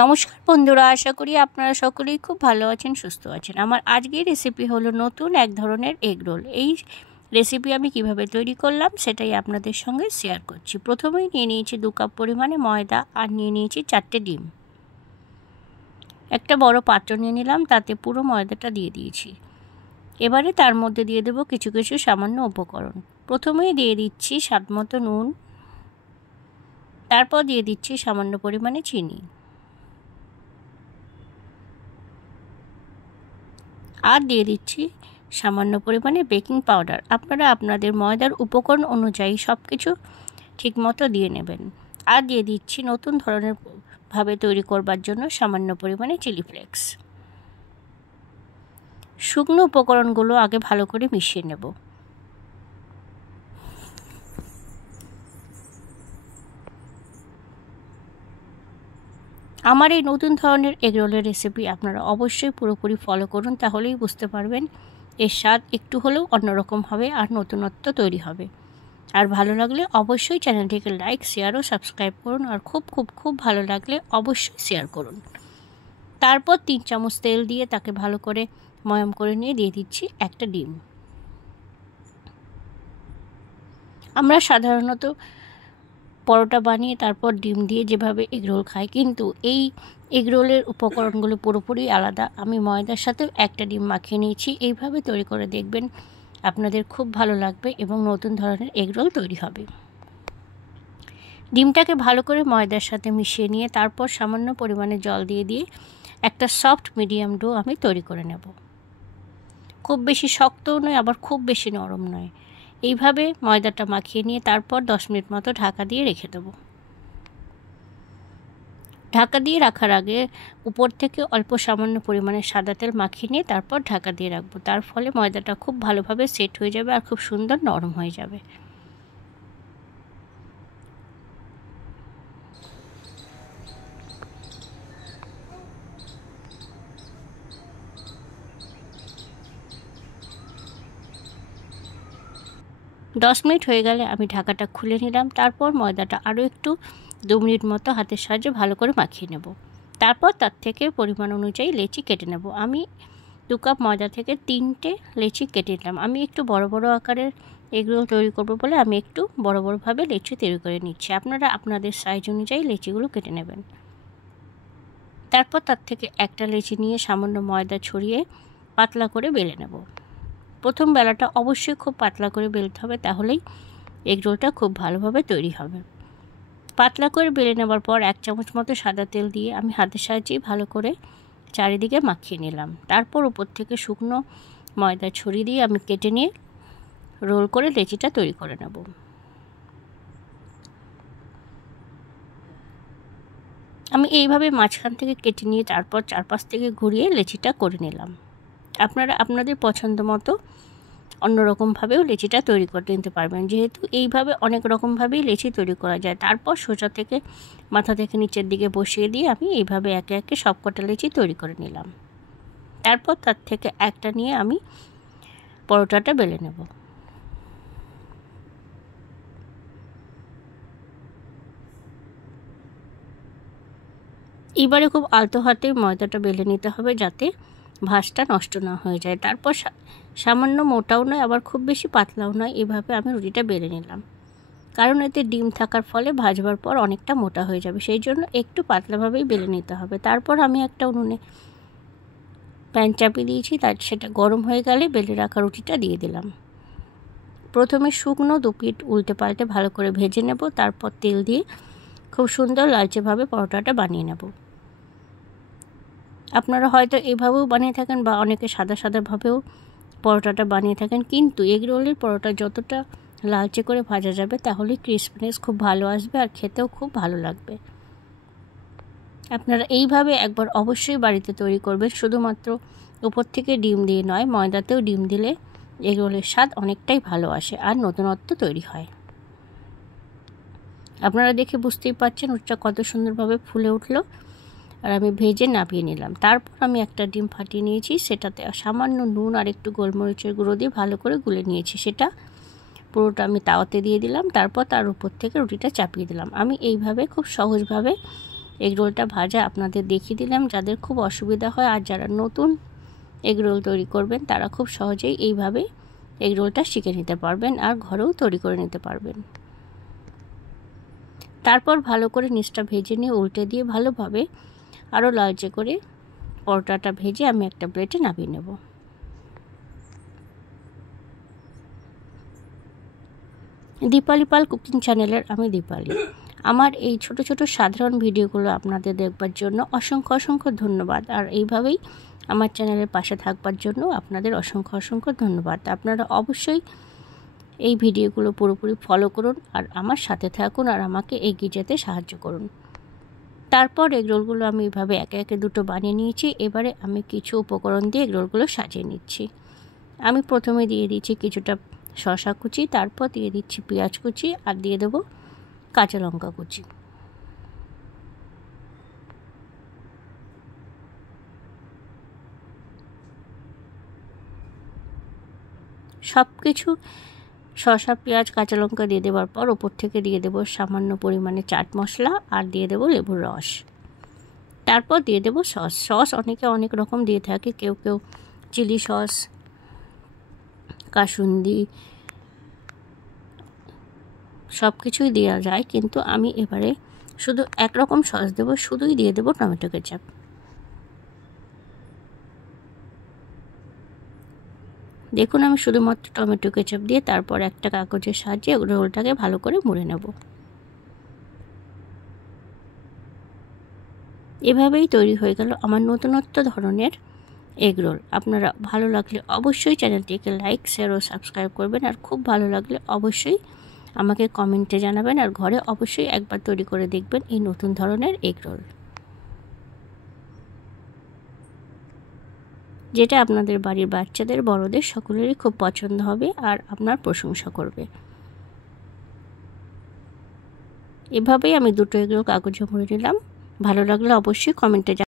নমস্কার বন্ধুরা, আশা করি আপনারা সকলেই খুব ভালো আছেন, সুস্থ আছেন। আমার আজকের রেসিপি হলো নতুন এক ধরনের এগ রোল। এই রেসিপি আমি কিভাবে তৈরি করলাম সেটাই আপনাদের সঙ্গে শেয়ার করছি। প্রথমেই নিয়ে নিয়েছি 2 কাপ পরিমাণে ময়দা আর নিয়ে নিয়েছি 4টে ডিম। একটা বড় পাত্র নিয়ে নিলাম, তাতে পুরো ময়দাটা দিয়ে দিয়েছি। এবারে তার মধ্যে দিয়ে দেবো কিছু কিছু সামান্য উপকরণ। প্রথমেই দিয়ে দিচ্ছি স্বাদমতো নুন, তারপর দিয়ে দিচ্ছি সামান্য পরিমাণে চিনি, আর দিয়ে দিচ্ছি সামান্য পরিমাণে বেকিং পাউডার। আপনারা আপনাদের ময়দার উপকরণ অনুযায়ী সব কিছু ঠিকমতো দিয়ে নেবেন। আর দিয়ে দিচ্ছি নতুন ধরনের ভাবে তৈরি করবার জন্য সামান্য পরিমাণে চিলি ফ্লেক্স। শুকনো উপকরণগুলো আগে ভালো করে মিশিয়ে নেব। আমার এই নতুন ধরনের এগ রোলের রেসিপি আপনারা অবশ্যই পুরোপুরি ফলো করুন, তাহলেই বুঝতে পারবেন এর স্বাদ একটু হলেও অন্যরকম হবে আর নতুনত্ব তৈরি হবে। আর ভালো লাগলে অবশ্যই চ্যানেলটিকে লাইক, শেয়ার ও সাবস্ক্রাইব করুন। আর খুব ভালো লাগলে অবশ্যই শেয়ার করুন। তারপর 3 চামচ তেল দিয়ে তাকে ভালো করে ময়াম করে নিয়ে দিয়ে দিচ্ছি একটা ডিম। আমরা সাধারণত পরোটা বানিয়ে তারপর ডিম দিয়ে যেভাবে এগরোল খাই, কিন্তু এই এগরোলের উপকরণগুলো পুরোপুরি আলাদা। আমি ময়দার সাথেও একটা ডিম মাখিয়ে নিয়েছি। এইভাবে তৈরি করে দেখবেন, আপনাদের খুব ভালো লাগবে এবং নতুন ধরনের এগরোল তৈরি হবে। ডিমটাকে ভালো করে ময়দার সাথে মিশিয়ে নিয়ে তারপর সামান্য পরিমাণে জল দিয়ে একটা সফট মিডিয়াম ডো আমি তৈরি করে নেব। খুব বেশি শক্তও নয়, আবার খুব বেশি নরম নয়। এইভাবে ময়দাটা মাখিয়ে নিয়ে তারপর 10 মিনিট মতো ঢাকা দিয়ে রেখে দেবো। ঢাকা দিয়ে রাখার আগে উপর থেকে অল্প সামান্য পরিমাণে সাদা তেল মাখিয়ে নিয়ে তারপর ঢাকা দিয়ে রাখবো। তার ফলে ময়দাটা খুব ভালোভাবে সেট হয়ে যাবে আর খুব সুন্দর নরম হয়ে যাবে। দশ মিনিট হয়ে গেলে আমি ঢাকাটা খুলে নিলাম। তারপর ময়দাটা আরও একটু 2 মিনিট মতো হাতের সাহায্যে ভালো করে মাখিয়ে নেব। তারপর তার থেকে পরিমাণ অনুযায়ী লেচি কেটে নেব। আমি 2 কাপ ময়দা থেকে 3টে লেচি কেটে নিলাম। আমি একটু বড় বড় আকারের এগুলো তৈরি করব বলে আমি একটু বড়ভাবে লেচি তৈরি করে নিচ্ছি। আপনারা আপনাদের সাইজ অনুযায়ী লেচিগুলো কেটে নেবেন। তারপর তার থেকে একটা লেচি নিয়ে সামান্য ময়দা ছড়িয়ে পাতলা করে বেলে নেব। প্রথম বেলাটা অবশ্যই খুব পাতলা করে বেলতে হবে, তাহলেই এগরোলটা খুব ভালোভাবে তৈরি হবে। পাতলা করে বেলে নেবার পর 1 চামচ মতো সাদা তেল দিয়ে আমি হাতের সাহায্যে ভালো করে চারিদিকে মাখিয়ে নিলাম। তারপর উপর থেকে শুকনো ময়দা ছড়িয়ে দিয়ে আমি কেটে নিয়ে রোল করে লেচিটা তৈরি করে নেব। আমি এইভাবে মাঝখান থেকে কেটে নিয়ে তারপর চারপাশ থেকে ঘুরিয়ে লেচিটা করে নিলাম। আপনারা আপনাদের পছন্দ মতো অন্যরকমভাবেও লেচিটা তৈরি করে নিতে পারবেন, যেহেতু এইভাবে অনেক রকমভাবেই লেচি তৈরি করা যায়। তারপর সোজা থেকে মাথা থেকে নিচের দিকে বসিয়ে দিয়ে আমি এইভাবে একে একে সবকটা লেচি তৈরি করে নিলাম। তারপর তার থেকে একটা নিয়ে আমি পরোটাটা বেলে নেব। এবারে খুব আলতো হাতে ময়দাটা বেলে নিতে হবে, যাতে ভাঁজটা নষ্ট না হয়ে যায়। তারপর সামান্য মোটাও নয়, আবার খুব বেশি পাতলাও নয়, এভাবে আমি রুটিটা বেলে নিলাম। কারণ এতে ডিম থাকার ফলে ভাজবার পর অনেকটা মোটা হয়ে যাবে, সেই জন্য একটু পাতলাভাবেই বেলে নিতে হবে। তারপর আমি একটা উনুনে প্যান চাপিয়ে দিয়েছি, তার সেটা গরম হয়ে গেলে বেলে রাখা রুটিটা দিয়ে দিলাম। প্রথমে শুকনো 2 পিঠ উল্টে পাল্টে ভালো করে ভেজে নেব। তারপর তেল দিয়ে খুব সুন্দর লালচেভাবে পরোটাটা বানিয়ে নেব। আপনারা হয়তো এভাবেও বানিয়ে থাকেন বা অনেকে সাদাভাবেও পরোটাটা বানিয়ে থাকেন, কিন্তু এগ রোলের পরোটা যতটা লালচে করে ভাজা যাবে তাহলে ক্রিসপিনেস খুব ভালো আসবে আর খেতেও খুব ভালো লাগবে। আপনারা এইভাবে একবার অবশ্যই বাড়িতে তৈরি করবেন। শুধুমাত্র উপর থেকে ডিম দিয়ে নয়, ময়দাতেও ডিম দিলে এগ রোলের স্বাদ অনেকটাই ভালো আসে আর নতুনত্ব তৈরি হয়। আপনারা দেখে বুঝতেই পারছেন ওটা কত সুন্দরভাবে ফুলে উঠলো। আর আমি ভেজে নামিয়ে নিলাম। তারপর আমি একটা ডিম ফাটিয়ে নিয়েছি, সেটাতে সামান্য নুন আর একটু গোলমরিচের গুঁড়ো দিয়ে ভালো করে গুলে নিয়েছি। সেটা পুরোটা আমি তাওয়াতে দিয়ে দিলাম। তারপর তার উপর থেকে রুটিটা চাপিয়ে দিলাম। আমি এইভাবে খুব সহজভাবে এগরোলটা ভাজা আপনাদের দেখিয়ে দিলাম। যাদের খুব অসুবিধা হয় আর যারা নতুন এগরোল তৈরি করবেন তারা খুব সহজেই এইভাবে এগরোলটা শিখে নিতে পারবেন আর ঘরেও তৈরি করে নিতে পারবেন। তারপর ভালো করে নিচটা ভেজে নিয়ে উল্টে দিয়ে ভালোভাবে আরও লালচে করে পরোটাটা ভেজে আমি একটা প্লেটে নামিয়ে নেব। দীপালি পাল কুকিং চ্যানেলের আমি দীপালি। আমার এই ছোট ছোট সাধারণ ভিডিওগুলো আপনাদের দেখবার জন্য অসংখ্য অসংখ্য ধন্যবাদ। আর এইভাবেই আমার চ্যানেলের পাশে থাকবার জন্য আপনাদের অসংখ্য অসংখ্য ধন্যবাদ। আপনারা অবশ্যই এই ভিডিওগুলো পুরোপুরি ফলো করুন আর আমার সাথে থাকুন আর আমাকে এগিয়ে যেতে সাহায্য করুন। তারপর এগরোলগুলো আমি এইভাবে একে একে দুটো বানিয়ে নিয়েছি। এবারে আমি কিছু উপকরণ দিয়ে এগরোলগুলো সাজিয়ে নিচ্ছি। আমি প্রথমে দিয়ে দিচ্ছি কিছুটা শসা কুচি, তারপর দিয়ে দিচ্ছি পেঁয়াজ কুচি আর দিয়ে দেবো কাঁচা লঙ্কা কুচি। সব কিছু শসা পেঁয়াজ কাঁচা লঙ্কা দিয়ে দেওয়ার পর ওপর থেকে দিয়ে দেবো সামান্য পরিমাণে চাট মশলা আর দিয়ে দেবো লেবুর রস। তারপর দিয়ে দেবো সস অনেকে অনেক রকম দিয়ে থাকে, কেউ কেউ চিলি সস, কাসুন্দি, সব কিছুই দেওয়া যায়, কিন্তু আমি এবারে শুধু একরকম সস দেবো, শুধুই দিয়ে দেবো টমেটো কেচাপ। দেখুন আমি শুধুমাত্র টমেটো কেচাপ দিয়ে তারপর একটা কাগজের সাহায্যে রোলটাকে ভালো করে মুড়ে নেব। এভাবেই তৈরি হয়ে গেল আমার নতুনত্ব ধরনের এগরোল। আপনারা ভালো লাগলে অবশ্যই চ্যানেলটিকে লাইক, শেয়ার ও সাবস্ক্রাইব করবেন। আর খুব ভালো লাগলে অবশ্যই আমাকে কমেন্টে জানাবেন আর ঘরে অবশ্যই একবার তৈরি করে দেখবেন এই নতুন ধরনের এগরোল, যেটা আপনাদের বাড়ির বাচ্চাদের বড়দের সকলেরই খুব পছন্দ হবে আর আপনার প্রশংসা করবে। এভাবেই আমি দুটো এগরোল কাগজে মুড়ে নিলাম। ভালো লাগলে অবশ্যই কমেন্টে